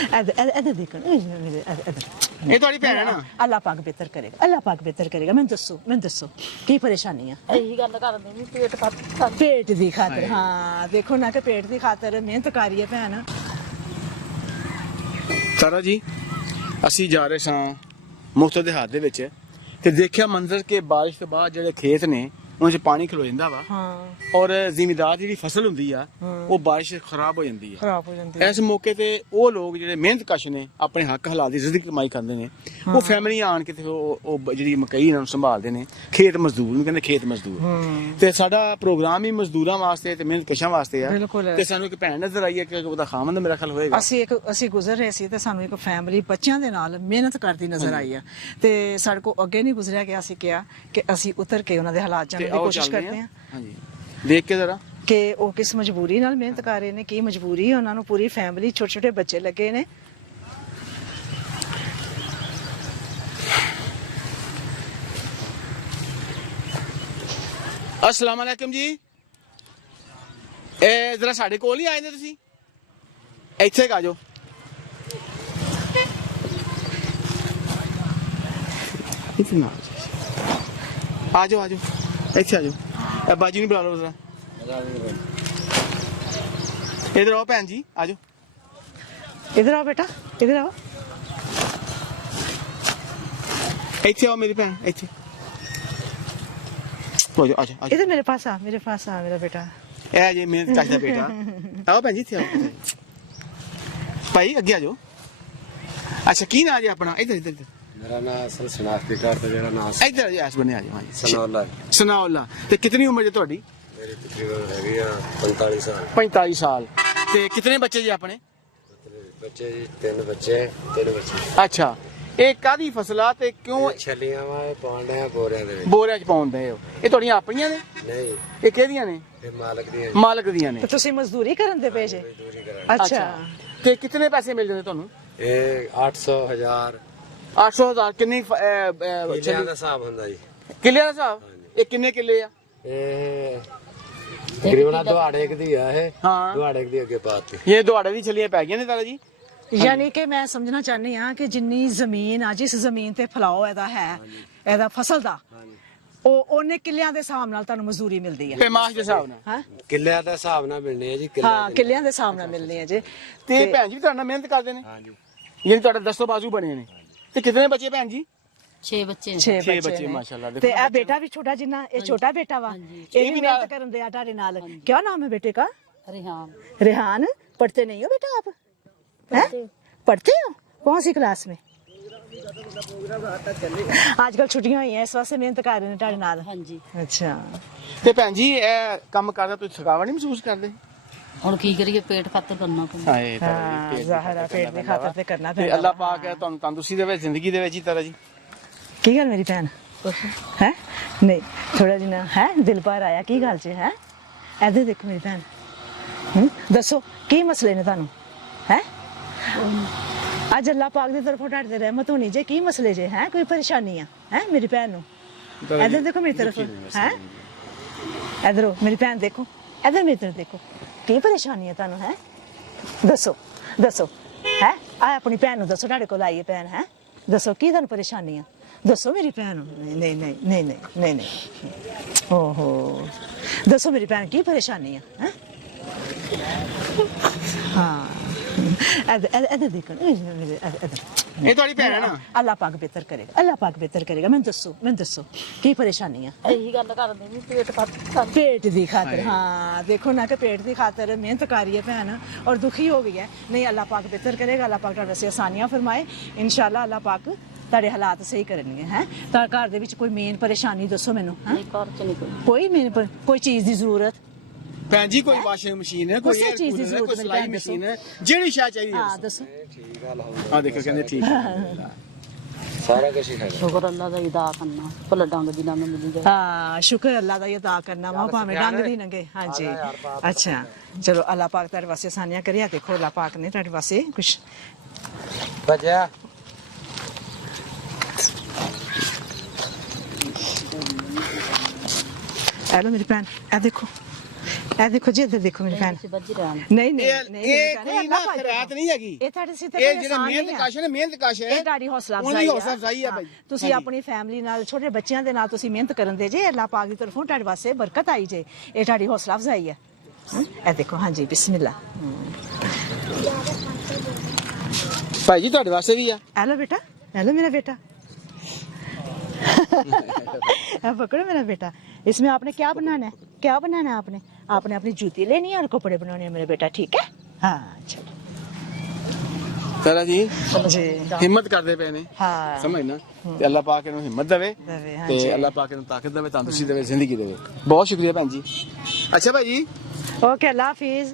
इधर देखो ये थोड़ी भैन है ना। अल्लाह पाक बेहतर करेगा, अल्लाह पाक बेहतर करेगा। मैं दसो की परेशानी है? ਇਹੀ ਗੱਲ ਕਰਦੇ ਵੀ ਪੇਟ ਫੱਟ पेट दी खातर। हाँ देखो ना कि पेट दी खातर मेहनत कर रही है भैन। ਸਾਰਾ ਜੀ ਅਸੀਂ ਜਾ ਰਹੇ ਸਾਂ ਮੁਫਤ ਦਿਹਾਤ ਦੇ ਵਿੱਚ ਤੇ ਦੇਖਿਆ ਮੰਜ਼ਰ ਕਿ ਬਾਰਿਸ਼ ਤੋਂ ਬਾਅਦ ਜਿਹੜੇ ਖੇਤ ਨੇ ਉਹਨਾਂ 'ਚ ਪਾਣੀ ਖਲੋ ਜਾਂਦਾ ਵਾ हाँ ਔਰ ਜ਼ਿਮੀਦਾਰ ਦੀ ਜਿਹੜੀ ਫਸਲ ਹੁੰਦੀ ਆ ਉਹ ਬਾਰਿਸ਼ ਖਰਾਬ ਹੋ ਜਾਂਦੀ ਆ। खराब हो जाती है। ਇਸ ਮੌਕੇ ਤੇ ਉਹ ਲੋਕ ਜਿਹੜੇ ਮਿਹਨਤਕਸ਼ ਨੇ ਆਪਣੇ ਹੱਕ ਹਲਾਲ ਦੀ ਜ਼ਿੰਦਗੀ ਕਮਾਈ ਕਰਦੇ ਨੇ ਉਹ ਫੈਮਿਲੀ ਆਣ ਕੇ ਤੇ ਉਹ ਜਿਹੜੀ ਮਕਈ ਇਹਨਾਂ ਨੂੰ ਸੰਭਾਲਦੇ ਨੇ। ਖੇਤ ਮਜ਼ਦੂਰ ਨੂੰ ਕਹਿੰਦੇ ਖੇਤ ਮਜ਼ਦੂਰ। ਤੇ ਸਾਡਾ ਪ੍ਰੋਗਰਾਮ ਹੀ ਮਜ਼ਦੂਰਾਂ ਵਾਸਤੇ ਤੇ ਮਿਹਨਤਕਸ਼ਾਂ ਵਾਸਤੇ ਆ। ਬਿਲਕੁਲ। ਤੇ ਸਾਨੂੰ ਇੱਕ ਭੈਣ ਨਜ਼ਰ ਆਈ ਹੈ ਕਿ ਉਹਦਾ ਖਾਮੰਦ ਮੇਰਾ ਖਿਆਲ ਹੋਏਗਾ। ਅਸੀਂ ਗੁਜ਼ਰ ਰਹੇ ਸੀ ਤੇ ਸਾਨੂੰ ਇੱਕ ਫੈਮਿਲੀ ਬੱਚਿਆਂ ਦੇ ਨਾਲ ਮਿਹਨਤ ਕਰਦੀ ਨਜ਼ਰ ਆਈ ਆ ਤੇ ਸਾਡੇ ਕੋ ਅੱਗੇ ਨਹੀਂ ਗੁਜ਼ਰਿਆ ਕਿ ਅਸੀਂ ਕਿਹਾ ਕਿ ਅਸੀਂ ਉਤਰ ਕੇ ਉਹਨਾਂ ਦੇ ਹਾਲਾਤ ਜਾਣਨ ਦੀ ਕੋਸ਼ਿਸ਼ ਕਰਦੇ ਹਾਂ ਹਾਂਜੀ ਦੇਖ ਕੇ ਜ਼ਰਾ ਕਿ ਉਹ ਕਿਸ ਮਜਬੂਰੀ ਨਾਲ ਮਿਹਨਤ ਕਰ ਰਹੇ ਨੇ, ਕੀ ਮਜਬੂਰੀ ਹੈ ਉਹਨਾਂ ਨੂੰ। ਪੂਰੀ ਫੈਮਿਲੀ, ਛੋਟੇ ਛੋਟੇ ਬੱਚੇ ਲੱਗੇ ਨੇ। अस्सलाम वालेकुम जी। ਇਹ ਜ਼ਰਾ ਸਾਡੇ ਕੋਲ ਹੀ ਆਏ ਨੇ ਤੁਸੀਂ ਇੱਥੇ ਆ ਜਾਓ। ਇੱਥੇ ਨਾ ਆ ਜਾਓ ਇੱਥੇ ਆ ਜਾਓ। ਇਹ ਬਾਜੀ ਨੂੰ ਬੁਲਾ ਲਓ ਜ਼ਰਾ। इधर आओ भैन जी आ जाओ। इधर आओ बेटा, इधर आओ। ਇੱਥੇ ਆਓ ਮੇਰੀ ਭੈਣ ਇੱਥੇ ਹੋ ਜਾਓ। ਆ इधर मेरे पास आ मेरा बेटा। ਇਹ ਜੇ ਮੇਰੇ ਚਾਚਾ ਦਾ ਬੇਟਾ। ਆਓ ਭੈਣ ਜੀ ਇੱਥੇ ਆਓ ਭਾਈ ਅੱਗੇ ਆ ਜਾਓ। ਅੱਛਾ ਕੀ ਨਾਂ ਜੀ ਆਪਣਾ? ਇੱਧਰ मेरा नाम असल शनाख्ती कार्ड है मेरा नाम ਇੱਧਰ ਇਸ ਬੰਨੇ ਆ ਜਾਓ। ਹਾਂਜੀ सनाउल्ला ਸਨਾਉल्ला। ਤੇ ਕਿੰਨੀ ਉਮਰ ਹੈ ਤੁਹਾਡੀ? मेरी तकरीबन हैगी 45 साल 45 ਸਾਲ। ਤੇ ਕਿੰਨੇ ਬੱਚੇ ਜੀ ਆਪਣੇ? बच्चे जी 3 बच्चे। ਅੱਛਾ ਇਹ ਕਾਦੀ ਫਸਲਾ ਤੇ ਕਿਉਂ छलियां वा पाउंडे बोरियां दे विच। ਬੋਰਿਆਂ 'ਚ ਪਾਉਂਦੇ ਹੋ? ਇਹ ਤੁਹਾਡੀਆਂ ਆਪਣੀਆਂ ਨੇ? नहीं ਇਹ ਕਿਹਦੀਆਂ ਨੇ? ये मालिक दी ਮਾਲਕ ਦੀਆਂ ਨੇ। ਤੇ ਤੁਸੀਂ ਮਜ਼ਦੂਰੀ ਕਰਨ ਦੇ ਪਏ ਜੇ? मजदूरी करा। ਅੱਛਾ ਤੇ ਕਿੰਨੇ ਪੈਸੇ ਮਿਲ ਜਾਂਦੇ ਤੁਹਾਨੂੰ? ये 800 1000 800,000 ਕਿੰਨੀ किलियां दा हिसाब हुंदा जी। ਕਿੱਲਿਆਂ ਦਾ ਹਿਸਾਬ? ਇਹ ਕਿੰਨੇ ਕਿੱਲੇ ਆ? ये तकरीबन दुहाड़े एक दी है। हाँ। दुहाड़े एक दी अगे पाती। ਇਹ ਦੁਆੜੇ ਦੀ ਛਲੀਆਂ ਪੈ ਗਈਆਂ ਨੇ ਤਾਰਾ ਜੀ। ਯਾਨੀ ਕਿ ਮੈਂ ਸਮਝਣਾ ਚਾਹੁੰਦੀ ਹਾਂ ਕਿ ਜਿੰਨੀ ਜ਼ਮੀਨ ਆ, ਜਿਸ ਜ਼ਮੀਨ ਤੇ ਫਲਾਓ ਇਹਦਾ ਹੈ, ਇਹਦਾ ਫਸਲ ਦਾ, ਉਹ ਉਹਨੇ ਕਿੱਲਿਆਂ ਦੇ ਹਿਸਾਬ ਨਾਲ ਤੁਹਾਨੂੰ ਮਜ਼ਦੂਰੀ ਮਿਲਦੀ ਹੈ। ਤੇ ਮਾਸ ਦੇ ਹਿਸਾਬ ਨਾਲ। ਹਾਂ किलियां दा हिसाब ना मिलने है जी। ਹਾਂ ਕਿੱਲਿਆਂ ਦੇ ਹਿਸਾਬ ਨਾਲ ਮਿਲਣੀ ਹੈ ਜੇ। ਤੇ ਭੈਣ ਜੀ ਵੀ ਤੁਹਾਡਾ ਮਿਹਨਤ ਕਰਦੇ ਨੇ? हां जी। ਯਾਨੀ ਤੁਹਾਡੇ ਦਸਤੋ ਬਾਜ਼ੂ ਬਣੇ ਨੇ। ਤੇ ਕਿੰਨੇ ਬੱਚੇ ਭੈਣ ਜੀ? 6 ਬੱਚੇ ਨੇ। 6 ਛੇ ਬੱਚੇ ਬੱਚੇ, ਨੇ। ਮਾਸ਼ਾਅੱਲਾ। ਦੇਖੋ ਤੇ ਇਹ ਬੇਟਾ ਵੀ ਛੋਟਾ ਜਿੰਨਾ, ਇਹ ਛੋਟਾ ਬੇਟਾ ਵਾ, ਇਹ ਵੀ ਮਿਹਨਤ ਕਰਨ ਦੇ ਆ ਤੁਹਾਡੇ ਨਾਲ। क्या नाम है बेटे का? ਰਿਹਾਨ रेहान। पढ़ते नहीं हो बेटा आप? हैं? पढ़ते हो? कौन सी क्लास में? आजकल छुट्टियां हुई हैं इस वास्ते मेहनत कर रहे हैं ਤੁਹਾਡੇ ਨਾਲ। ਹਾਂਜੀ। अच्छा ਤੇ ਭੈਣ ਜੀ ਇਹ ਕੰਮ ਕਰਦਾ ਤੁਸੀਂ ਥਕਾਵਟ ਨਹੀਂ ਮਹਿਸੂਸ ਕਰਦੇ? ਹੁਣ ਕੀ ਕਰੀਏ, ਪੇਟ ਖਾਤਰ ਕਰਨਾ ਪੈਂਦਾ। ਹਾਏ हाँ ज़ाहिर है पेट की खातर ते करना ਤੇ पैंदा। ਅੱਲਾਹ ਪਾਕ ਹੈ ਤੁਹਾਨੂੰ ਤੰਦਰੁਸਤੀ ਦੇਵੇ ਜ਼ਿੰਦਗੀ ਦੇ ਵਿੱਚ ਹੀ ਤਾਰਾ ਜੀ। की गल मेरी भैन है? नहीं थोड़ा जिना है दिल पर आया की गल च है? इधर देखो मेरी भैन, दसो की मसले ने थानू है? अज अल्लाह पाक दी तरफों ਤੁਹਾਡੇ ਤੇ रहमत होनी जे। की मसले जे है? कोई परेशानी है मेरी भैन नू? इधर देखो मेरी तरफ है। इधर मेरी भैन देखो, इधर मेरी तरफ देखो। की परेशानी है थानू है? दसो है? आ अपनी भैन नू दसो, ਤੁਹਾਡੇ ਕੋਲ आई है भैन है? दसो की थानू परेशानी है? दसो मेरी भैन। नहीं ओहो दसो मेरी भैन की परेशानी है? हाँ इधर देखो ਇਹ ਤੁਹਾਡੀ ਭੈਣ ਹੈ ਨਾ? अल्लाह पाक बेहतर करेगा, अल्लाह पाक बेहतर करेगा। मैं दसो की परेशानी है? ਇਹੀ ਗੱਲ ਕਰਦੇ ਵੀ ਪੇਟ ਫੱਟ पेट दी खातर। हाँ देखो ना कि पेट दी खातर मेहनत कर रही है भैन और दुखी हो गई है। नहीं अल्लाह पाक बेहतर करेगा, अल्लाह पाक ਤੁਹਾਡੇ ਵਾਸਤੇ ਆਸਾਨੀਆਂ ਫਰਮਾਏ इंशाल्लाह। अल्लाह पाक ਤੁਹਾਡੇ ਹਾਲਾਤ ਸਹੀ ਕਰਨਗੇ। ਹੈ ਤਾਂ ਘਰ ਦੇ ਵਿੱਚ ਕੋਈ ਮੇਨ ਪਰੇਸ਼ਾਨੀ ਦੱਸੋ ਮੈਨੂੰ। ਹੈ ਨਹੀਂ ਘਰ ਚ ਨਹੀਂ ਕੋਈ। ਕੋਈ ਚੀਜ਼ ਦੀ ਜ਼ਰੂਰਤ? ਭੈਣ ਜੀ ਕੋਈ ਵਾਸ਼ਿੰਗ ਮਸ਼ੀਨ ਹੈ, ਕੋਈ ਕਿਸੇ 에ਅਰ ਚੀਜ਼ ਦੀ ਕੂਲਰ ਹੈ, ਜ਼ਰੂਰਤ ਕੋਈ ਨਹੀਂ ਸਿਲਾਈ ਭੈਣ ਮਸ਼ੀਨ ਹੈ, ਜਿਹੜੀ ਸ਼ਾਇਦ ਚਾਹੀਦੀ ਹਾਂ ਹੈ ਦੱਸੋ। ठीक है अलहमदुलिल्लाह। ਆ ਦੇਖੋ ਕਹਿੰਦੇ ਠੀਕ ਹੈ। सारा कुछ ही है। ਸ਼ੁਕਰ ਅੱਲਾ ਦਾ ਅਦਾ ਕਰਨਾ, ਭਲਾ ਡੰਗ ਦੀ ਨਾ ਮਿਲੀ ਜਾਏ। ਹਾਂ ਸ਼ੁਕਰ ਅੱਲਾ ਦਾ ਅਦਾ ਕਰਨਾ ਵਾ ਭਾਵੇਂ ਡੰਗ ਦੀ ਨੰਗੇ। ਹਾਂਜੀ ਅੱਛਾ ਚਲੋ ਅੱਲਾ ਪਾਕ ਤੁਹਾਡੇ ਵਾਸਤੇ ਆਸਾਨੀਆਂ ਕਰਿਆ। ਦੇਖੋ ਅੱਲਾ ਪਾਕ ਨੇ ਤੁਹਾਡੇ ਵਾਸਤੇ ਕੁਝ बजा ਇਹ ਲੋ ਮੇਰੀ ਭੈਣ, ਇਹ ਦੇਖੋ ਇਹ ਦੇਖੋ ਜੀ, ਇੱਧਰ ਦੇਖੋ ਮੇਰੀ ਭੈਣ। ਤੁਸੀਂ ਬੱਜੀ ਰਹਿਣ ਨਹੀਂ ਨਹੀਂ ਇਹ ਨਹੀਂ ਇਹ ਕੋਈ ਨਾ ਖਰਾਤ ਨਹੀਂ ਹੈਗੀ। ਇਹ ਤੁਹਾਡੇ ਸਿੱਧੇ ਇਹ ਜਿਹੜੇ ਮਿਹਨਤ ਕਸ਼ ਨੇ, ਮਿਹਨਤ ਕਸ਼ ਹੈ, ਇਹ ਤੁਹਾਡੀ ਹੌਸਲਾ ਉਹਦੀ ਅਫਜ਼ਾਈ ਹੌਸਲਾ ਅਫਜ਼ਾਈ ਹੈ ਭਾਈ। ਤੁਸੀਂ ਆਪਣੀ ਫੈਮਿਲੀ ਨਾਲ, ਛੋਟੇ ਬੱਚਿਆਂ ਦੇ ਨਾਲ ਤੁਸੀਂ ਮਿਹਨਤ ਕਰਨ ਦੇ ਜੇ, ਅੱਲਾਹ ਪਾਕ ਦੀ ਤਰਫੋਂ ਤੁਹਾਡੇ ਵਾਸਤੇ ਬਰਕਤ ਆਈ ਜੇ, ਇਹ ਤੁਹਾਡੀ ਹੌਸਲਾ ਅਫਜ਼ਾਈ ਹੈ। ਇਹ ਦੇਖੋ, ਹਾਂਜੀ ਬਿਸਮਿਲ੍ਲਾ। ਭਾਈ ਜੀ ਤੁਹਾਡੇ ਵਾਸਤੇ ਵੀ ਆ। हेलो बेटा, हेलो मेरा बेटा। अब पकड़ो मेरा बेटा। इसमें आपने क्या बनाना है? क्या बनाना है आपने? आपने अपनी जूती लेनी है और कपड़े बनाने हैं मेरा बेटा, ठीक है? हाँ चलो ਤੇਰਾ ਜੀ जी। ਹਿੰਮਤ ਕਰਦੇ ਪਏ ਨੇ, हाँ ਸਮਝਣਾ, ਤੇ ਅੱਲਾਹ ਪਾਕ ਇਹਨੂੰ ਹਿੰਮਤ ਦੇਵੇ देवे, हाँ ਤੇ जी। ਅੱਲਾਹ ਪਾਕ ਇਹਨੂੰ ਤਾਕਤ ਦੇਵੇ, ਤੰਦਰੁਸਤੀ ਦੇਵੇ, ਜ਼ਿੰਦਗੀ ਦੇਵੇ। ਬਹੁਤ ਸ਼ੁਕਰੀਆ ਭੈਣ ਜੀ। ਅੱਛਾ ਭਾਈ ਜੀ, ओके, अल्लाह हाफिज।